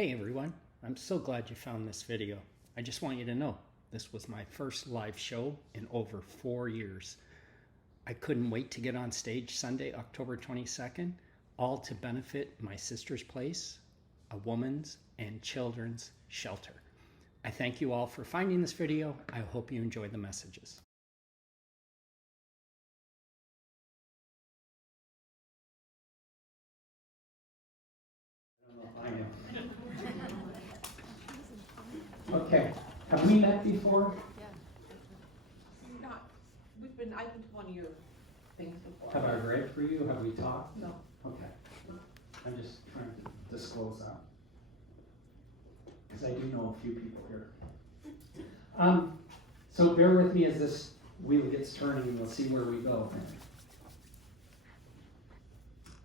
Hey everyone, I'm so glad you found this video. I just want you to know this was my first live show in over 4 years. I couldn't wait to get on stage Sunday, October 22nd, all to benefit my sister's place, a woman's and children's shelter. I thank you all for finding this video. I hope you enjoyed the messages. Okay, have we met before? I've been to one of your things before. Have I read for you? Have we talked? No. Okay. I'm just trying to disclose that. Because I do know a few people here. So bear with me as this wheel gets turning and we'll see where we go.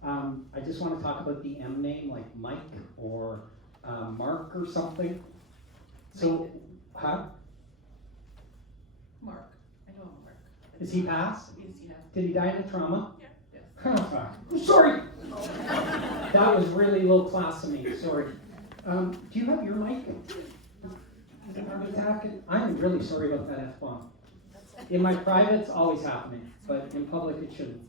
I just want to talk about the M name, like Mike or Mark or something. So, huh? Mark. I know Mark. Is he passed? Yes, he has. Did he die in a trauma? Yeah. Yes. I'm sorry! That was really low class of me, sorry. Do you have your mic? Heart attack? I'm really sorry about that F-bomb. In my private, it's always happening, but in public it shouldn't.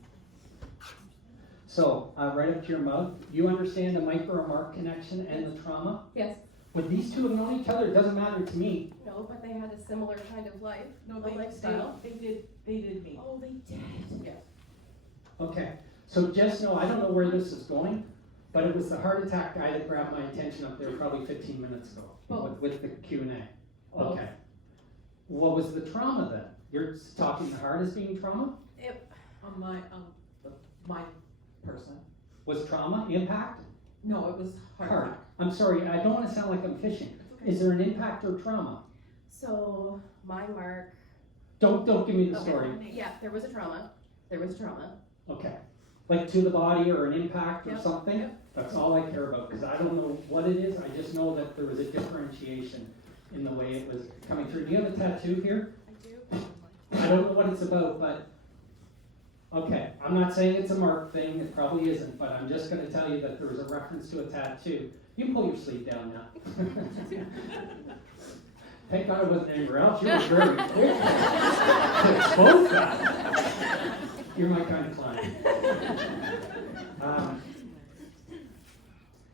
So, right up to your mouth, you understand the Mike or a Mark connection and the trauma? Yes. Would these two have known each other? It doesn't matter to me. No, but they had a similar kind of life. No, a lifestyle. They did me. Oh, they did. Yes. Okay, so just know, I don't know where this is going, but it was the heart attack guy that grabbed my attention up there probably 15 minutes ago with the Q&A. Okay. What was the trauma then? You're talking the heart as being trauma? My person. Was trauma impact? No, it was heart attack. I'm sorry, I don't want to sound like I'm fishing. Okay. Is there an impact or trauma? So, my Mark. Don't give me the Okay. story. Yeah, there was a trauma. Okay. Like to the body or an impact or Yep. something? Yep. That's all I care about, because I don't know what it is. I just know that there was a differentiation in the way it was coming through. Do you have a tattoo here? I do. I don't know what it's about, but okay. I'm not saying it's a Mark thing. It probably isn't, but I'm just going to tell you that there was a reference to a tattoo. You can pull your sleeve down now. Thank God it wasn't anywhere else. You were very quick to expose that. You're my kind of client.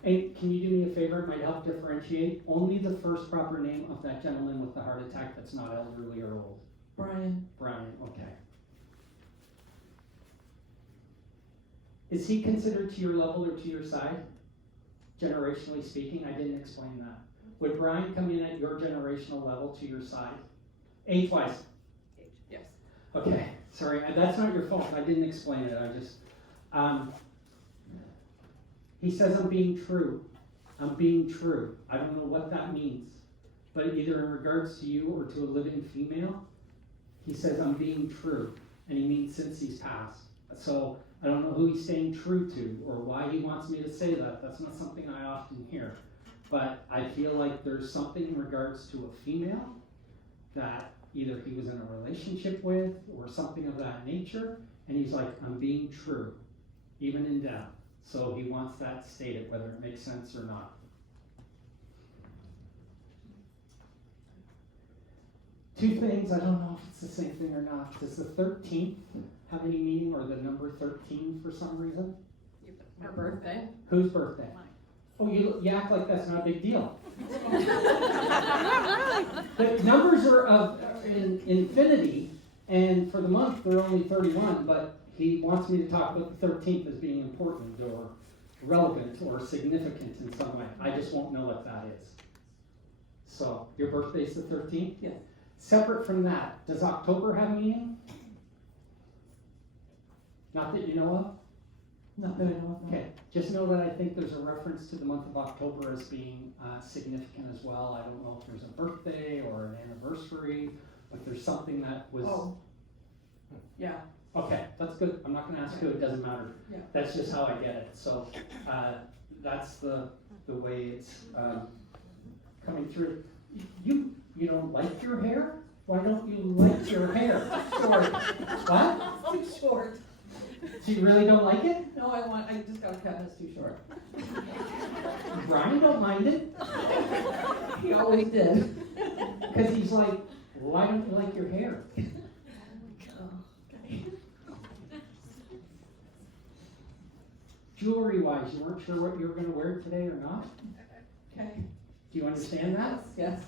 Hey, can you do me a favor? It might help differentiate. Only the first proper name of that gentleman with the heart attack that's not elderly or old. Brian. Brian, okay. Is he considered to your level or to your side? Generationally speaking, I didn't explain that. Would Brian come in at your generational level to your side? Age-wise? Yes. Okay, sorry, that's not your fault. I didn't explain it. I just, he says I'm being true. I'm being true. I don't know what that means, but either in regards to you or to a living female, he says I'm being true, and he means since he's passed. So I don't know who he's staying true to or why he wants me to say that. That's not something I often hear. But I feel like there's something in regards to a female that either he was in a relationship with or something of that nature, and he's like, I'm being true, even in death. So he wants that stated, whether it makes sense or not. Two things, I don't know if it's the same thing or not. Does the 13th have any meaning, or the number 13 for some reason? Her birthday. Whose birthday? Mine. Oh, you act like that's not a big deal. The numbers are of in infinity, and for the month they're only 31, but he wants me to talk about the 13th as being important or relevant or significant in some way. I just won't know what that is. So, your birthday's the 13th? Yes. Separate from that, does October have meaning? Not that you know of? Not that I know of. Okay, just know that I think there's a reference to the month of October as being significant as well. I don't know if there's a birthday or an anniversary, but there's something that was... Oh. Yeah. Okay, that's good. I'm not going to ask who, it doesn't matter. Yeah. That's just how I get it. So that's the way it's coming through. You don't like your hair? Why don't you like your hair? Sorry. What? I'm short. So you really don't like it? No, I just gotta cut this too short. Brian don't mind it, He always did. because he's like, why don't you like your hair? Jewelry wise, you weren't sure what you were gonna wear today or not? Okay. Do you understand that? Yes.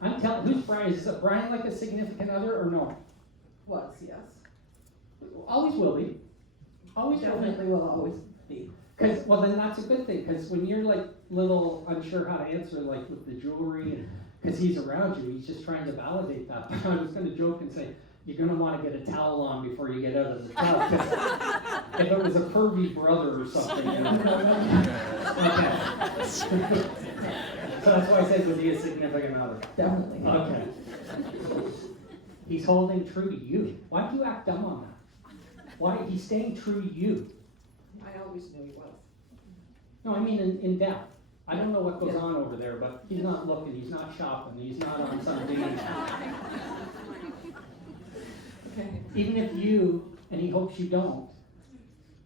I'm telling, who's Brian? Is Brian like a significant other or no? Was, yes. Always will be. Always will be. Definitely will always be. Cause, well then that's a good thing, cause when you're like little unsure how to answer, like with the jewelry, and, cause he's around you, he's just trying to validate that. I was gonna joke and say, you're gonna wanna get a towel on before you get out of the tub, 'cause if it was a pervy brother or something, you know. Okay. So that's why I said, was he a significant other? Definitely. Okay. He's holding true to you. Why do you act dumb on that? Why, he's staying true to you. I always knew he was. No, I mean in depth. I don't know what goes on over there, but he's not looking, he's not shopping, he's not on some date. Okay. Even if you, and he hopes you don't,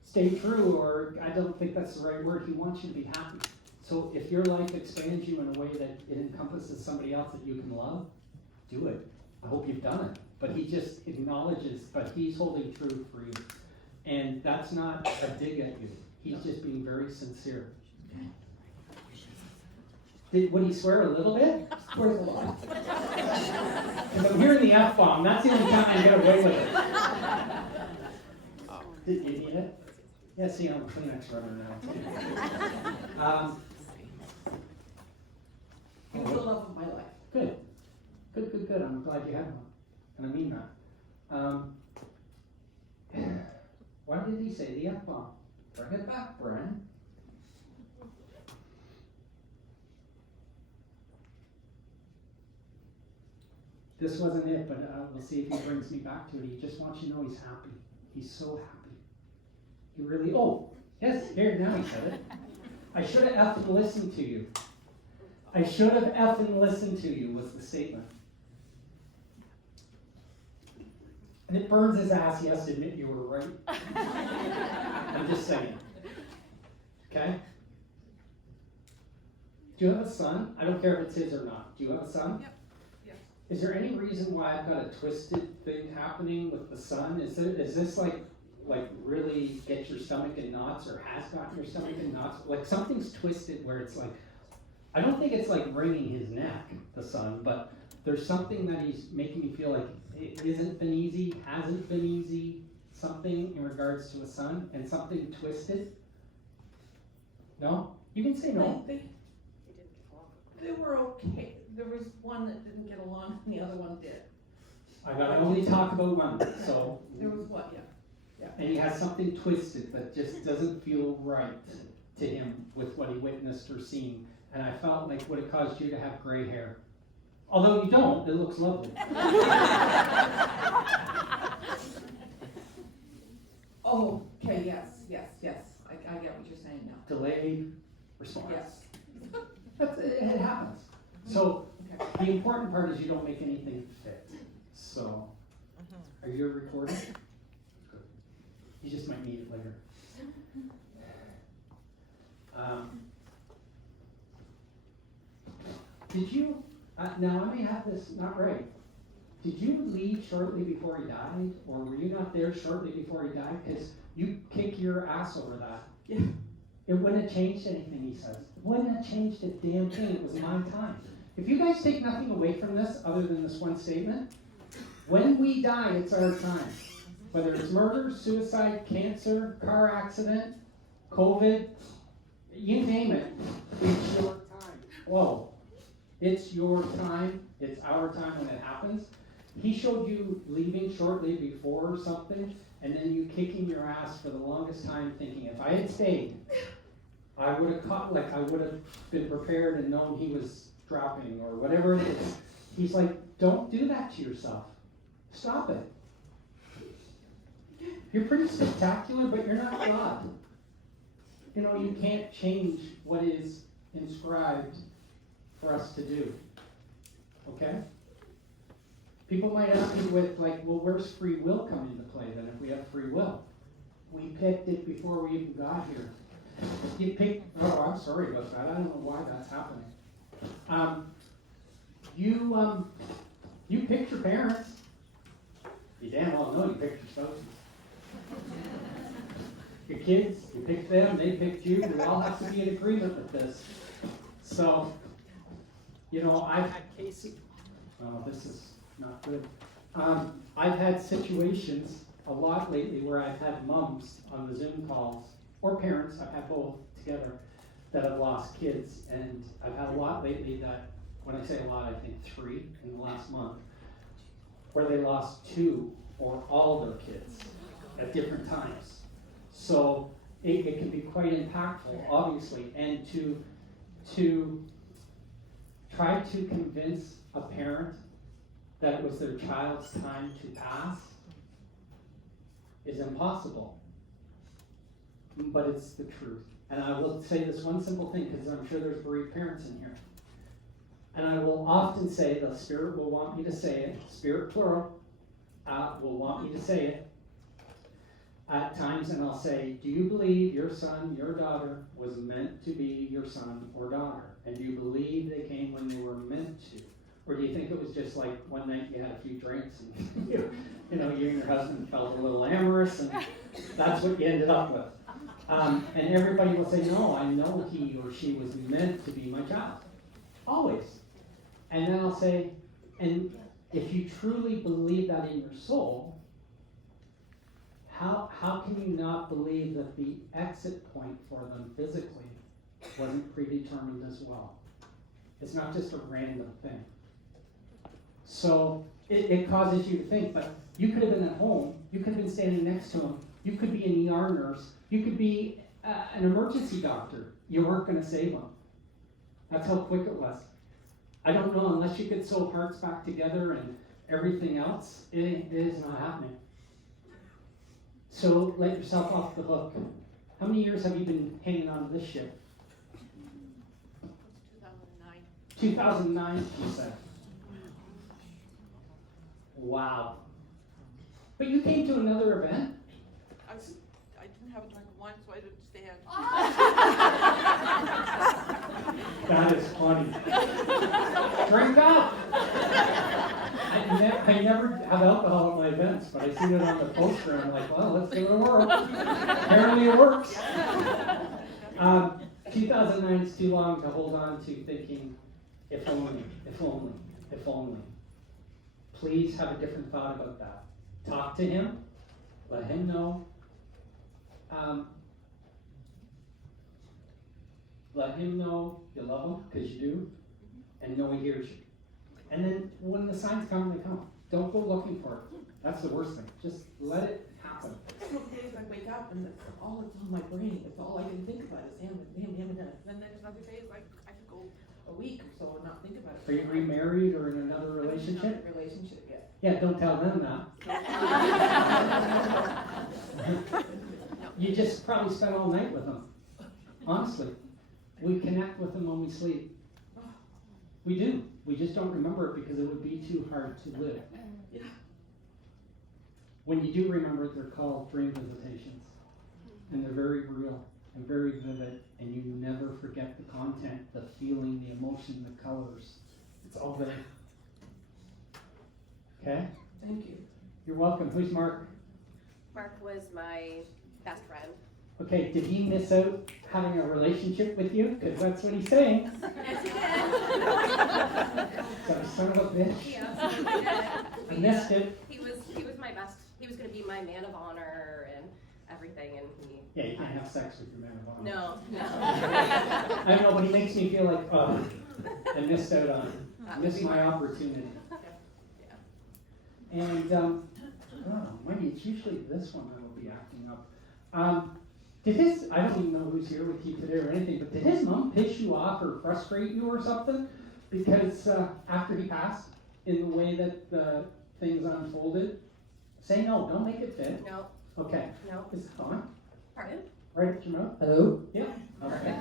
stay true, or I don't think that's the right word, he wants you to be happy. So if your life expands you in a way that it encompasses somebody else that you can love, do it. I hope you've done it. But he just acknowledges, but he's holding true for you. And that's not a dig at you. He's just being very sincere. Would he swear a little bit? Swears a lot. Because I'm hearing the F-bomb. That's the only time I get away with it. Did you need it? Yeah, see, I'm a Kleenex runner now. He was the love of my life. Good. Good. I'm glad you had one. And I mean that. Why did he say the F-bomb? Bring it back, Brian. This wasn't it, but we'll see if he brings me back to it. He just wants you to know he's happy. He's so happy. He really, oh, yes, here, now he said it. I should have effing listened to you. I should have effing listened to you was the statement. And it burns his ass, he has to admit you were right. I'm just saying. Okay? Do you have a son? I don't care if it's his or not. Do you have a son? Yep. Yes. Is there any reason why I've got a twisted thing happening with the son? Is this like really get your stomach in knots, or has gotten your stomach in knots? Like something's twisted where it's like, I don't think it's like wringing his neck, the son, but there's something that he's making me feel like it isn't been easy, hasn't been easy, something in regards to a son, and something twisted. No? You can say no. They were okay. There was one that didn't get along and the other one did. I gotta only talk about one, so. There was what, yeah. And he has something twisted that just doesn't feel right to him with what he witnessed or seen. And I felt like would have caused you to have gray hair. Although you don't, it looks lovely. Oh, okay, yes. I get what you're saying now. Delayed response. Yes. It happens. So Okay. the important part is you don't make anything fit. So, are you recording? Good. You just might need it later. Did you, now I may have this not right. Did you leave shortly before he died? Or were you not there shortly before he died? Because you kick your ass over that. Yeah. It wouldn't have changed anything, he says. It wouldn't have changed a damn thing. It was my time. If you guys take nothing away from this other than this one statement, when we die, it's our time. Whether it's murder, suicide, cancer, car accident, COVID, you name it, it's your time. Whoa. It's your time. It's our time when it happens. He showed you leaving shortly before something, and then you kicking your ass for the longest time thinking, if I had stayed, I would have I would have been prepared and known he was dropping or whatever it is. He's like, don't do that to yourself. Stop it. You're pretty spectacular, but you're not God. You know, you can't change what is inscribed for us to do. Okay? People might ask me with like, well, where's free will come into play then if we have free will? We picked it before we even got here. You picked, oh, I'm sorry about that. I don't know why that's happening. You picked your parents. You damn well know you picked your spouses. Your kids, you picked them, they picked you. We all have to be in agreement with this. So, you know, I've had cases, oh, this is not good. I've had situations a lot lately where I've had moms on the Zoom calls, or parents, I've had both together, that have lost kids. And I've had a lot lately that, when I say a lot, I think 3 in the last month, where they lost 2 or all their kids at different times. So it can be quite impactful, obviously, and to try to convince a parent that it was their child's time to pass is impossible, but it's the truth. And I will say this one simple thing, because I'm sure there's bereaved parents in here. And I will often say, the Spirit will want me to say it, Spirit plural, will want me to say it at times, and I'll say, do you believe your son, your daughter was meant to be your son or daughter? And do you believe they came when they were meant to? Or do you think it was just like one night you had a few drinks and you and your husband felt a little amorous and that's what you ended up with? And everybody will say, no, I know he or she was meant to be my child. Always. And then I'll say, and if you truly believe that in your soul, how can you not believe that the exit point for them physically wasn't predetermined as well? It's not just a random thing. So it causes you to think, but you could have been at home, you could have been standing next to him, you could be an ER nurse, you could be an emergency doctor. You weren't going to save him. That's how quick it was. I don't know, unless you could sew parts back together and everything else, it is not happening. So let yourself off the hook. How many years have you been hanging on to this ship? 2009, she said. Wow. But you came to another event? I didn't have a drink of wine, so I didn't stand. That is funny. Drink up! I never have alcohol at my events, but I see it on the poster and I'm like, well, let's give it a whirl. Apparently it works. 2009 is too long to hold on to thinking, if only, if only, if only. Please have a different thought about that. Talk to him. Let him know. Let him know you love him, because you do, and know he hears you. And then when the signs come, they come. Don't go looking for it. That's the worst thing. Just let it happen. Some days I wake up and that's all that's on my brain. It's all I can think about is him. And then there's other days I could go a week or so and not think about it. Are you remarried or in another relationship? Another relationship yet. Yeah, don't tell them that. You just probably spent all night with them. Honestly. We connect with them when we sleep. We do. We just don't remember it because it would be too hard to live. Yeah. When you do remember it, they're called dream visitations. And they're very real and very vivid, and you never forget the content, the feeling, the emotion, the colors. It's all there. Okay? Thank you. You're welcome. Who's Mark? Mark was my best friend. Okay, did he miss out having a relationship with you? Because that's what he's saying. Yes, he So, son of a bitch. did. He absolutely did. I missed it. He was my best. He was going to be my man of honor and everything, and he. Yeah, you can't have sex with your man of honor. No. I know, but he makes me feel like, oh, I missed out on it. I missed my opportunity. Yeah. And, oh, maybe it's usually this one that will be acting up. I don't even know who's here with you today or anything, but did his mom piss you off or frustrate you or something? Because after he passed, in the way that things unfolded, say no, don't make it fit. No. Okay. No. Is it on? Pardon? Right at your mouth? Hello? Yeah. Okay.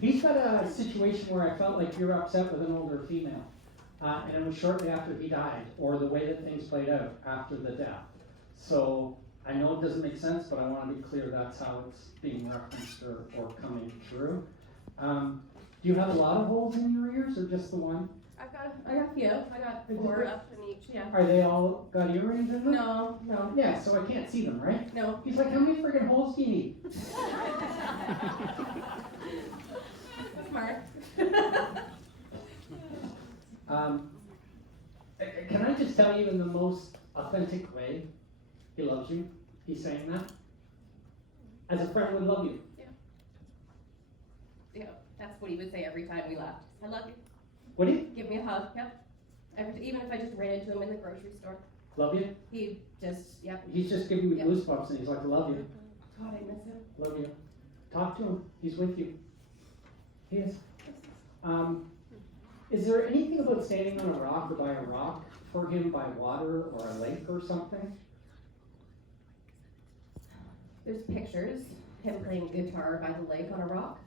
He's got a situation where I felt like you're upset with an older female. And it was shortly after he died, or the way that things played out after the death. So, I know it doesn't make sense, but I want to be clear that's how it's being referenced or coming through. Do you have a lot of holes in your ears or just the one? I got a few. I got 4 up in each. Yeah. Are they all got earrings in them? No. Yeah, so I can't see them, right? No. He's like, how many freaking holes do you need? Smart. Can I just tell you in the most authentic way, he loves you. He's saying that. As a friend would love you. Yeah, that's what he would say every time we left. I love you. Would he? Give me a hug. Yep. Even if I just ran into him in the grocery store, Love you? he just, yep. He's just giving me Yep. goosebumps and he's like, love you. God, I miss him. Love you. Talk to him. He's with you. He is. Is there anything about standing on a rock or by a rock for him by water or a lake or something? There's pictures, him playing guitar by the lake on a rock.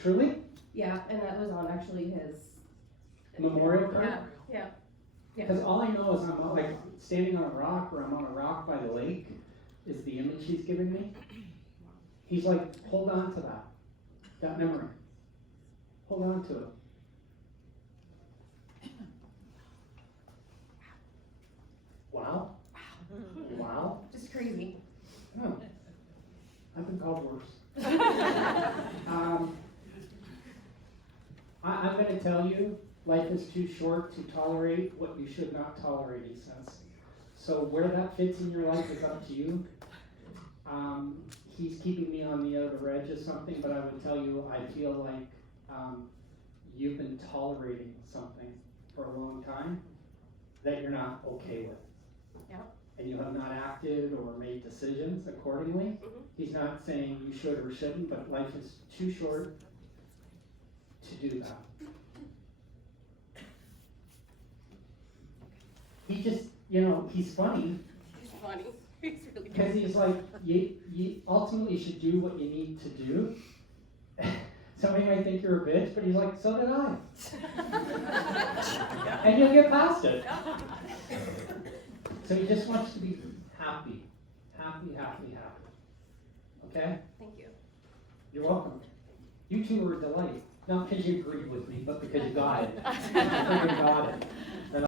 Truly? Yeah, and that was on actually his Memorial card? Yeah. Because all I know is I'm like standing on a rock or I'm on a rock by the lake is the image he's giving me. He's like, hold on to that memory. Hold on to it. Wow. Wow. Just crazy. Oh. I've been called worse. I'm going to tell you, life is too short to tolerate what you should not tolerate, he says. So where that fits in your life is up to you. He's keeping me on the outer edge of something, but I would tell you, I feel like you've been tolerating something for a long time that you're not okay with. Yeah. And you have not acted or made decisions accordingly. Mhm. He's not saying you should or shouldn't, but life is too short to do that. He just, he's funny He's funny. He's really because funny. he's like, you ultimately should do what you need to do. Somebody might think you're a bitch, but he's like, so did I. And you'll get past it. So he just wants to be happy. Happy. Okay? Thank you. You're welcome. You two are a delight. Not because you agreed with me, but because you got it. You freaking got it.